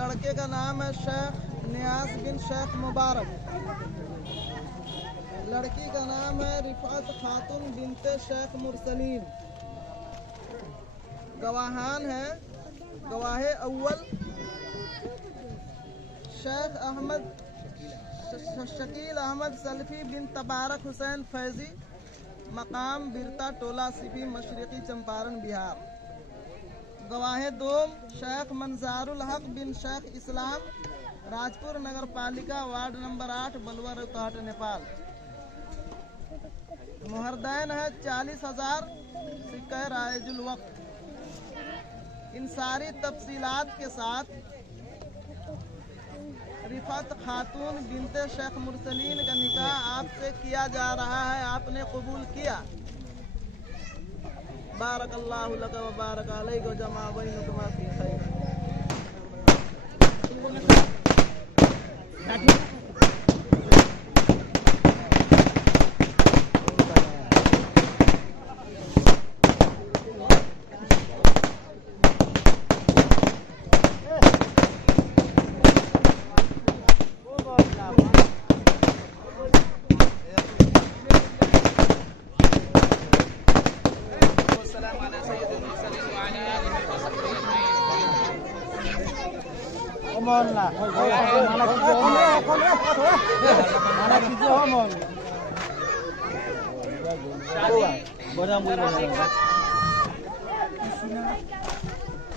लड़के का नाम है शेख नियाज बिन शेख मुबारक, लड़की का नाम है रिफात खातून बिनते शेख मुरसलीन। गवाहान है गवाह अव्वल शेख अहमद शकील अहमद सल्फी बिन तबारक हुसैन फैजी, मकाम बिरता टोला सिफी मशरकी चंपारण बिहार। गवाह दोम शेख मंजारुल हक बिन शेख इस्लाम, राजपुर नगर पालिका वार्ड नंबर 8 बलुआ रोहताट नेपाल। मुहरदैन है 40,000 सिक्का रायजुल वक्त। इन सारी तफसीलात के साथ रिफात खातून बिनते शेख मुरसलीन का निकाह आपसे किया जा रहा है, आपने कबूल किया। बारकल्लाहु लक व बारक अलैक व जमा बैनकुमा फी खैर।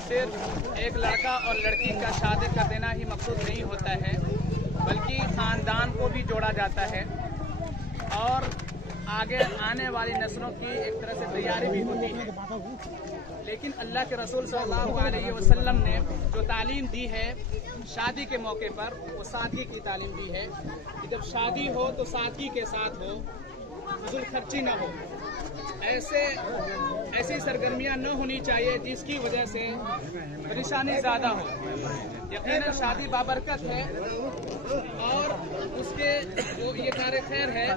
सिर्फ एक लड़का और लड़की का शादी कर देना ही मकसूद नहीं होता है, बल्कि खानदान को भी जोड़ा जाता है और आगे आने वाली नस्लों की एक तरह से तैयारी भी होती है। लेकिन अल्लाह के रसूल सल्लल्लाहु अलैहि वसल्लम ने जो तालीम दी है शादी के मौके पर, वो सादगी की तालीम दी है कि जब शादी हो तो सादगी के साथ हो, फजूल खर्ची न हो। ऐसी सरगर्मियां न होनी चाहिए जिसकी वजह से परेशानी ज़्यादा हो। यकीनन शादी बाबरकत है और उसके वो ये कार्य खैर है,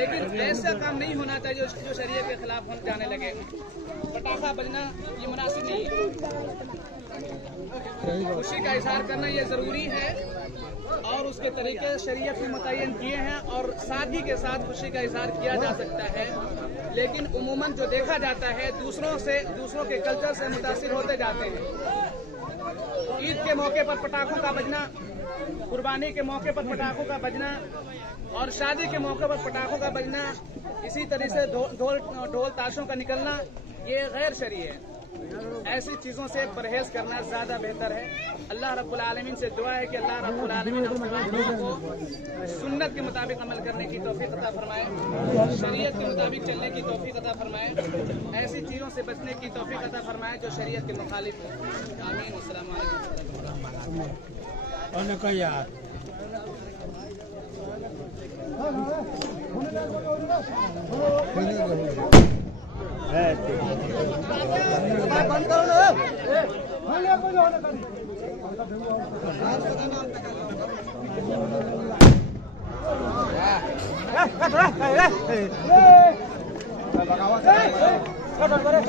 लेकिन ऐसा काम नहीं होना चाहिए जो शरीयत के खिलाफ हम जाने लगे। पटाखा बजना ये मुनासिब नहीं है। खुशी का इजहार करना ये ज़रूरी है और उसके तरीके शरीयत में मुतय्यन किए हैं और सादगी के साथ खुशी का इजहार किया जा सकता है। लेकिन उमूमन जो देखा जाता है दूसरों के कल्चर से मुतासिर होते जाते हैं। ईद के मौके पर पटाखों का बजना, कुर्बानी के मौके पर पटाखों का बजना और शादी के मौके पर पटाखों का बजना, इसी तरह से ढोल ताशों का निकलना, ये गैर शरई है। ऐसी चीज़ों से परहेज करना ज़्यादा बेहतर है। अल्लाह रब्बुल आलमीन से दुआ है कि अल्लाह रब्बुल आलमीन हम तमाम लोगों को सुन्नत के मुताबिक अमल करने की तौफीक अता फरमाए, शरीयत के मुताबिक चलने की तौफीक अता फरमाए, ऐसी चीज़ों से बचने की तौफीक अता फरमाए जो शरीयत के मुखालिफ हो। आमीन। अस्सलाम वालेकुम। बंद करो ना।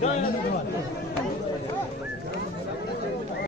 Jangan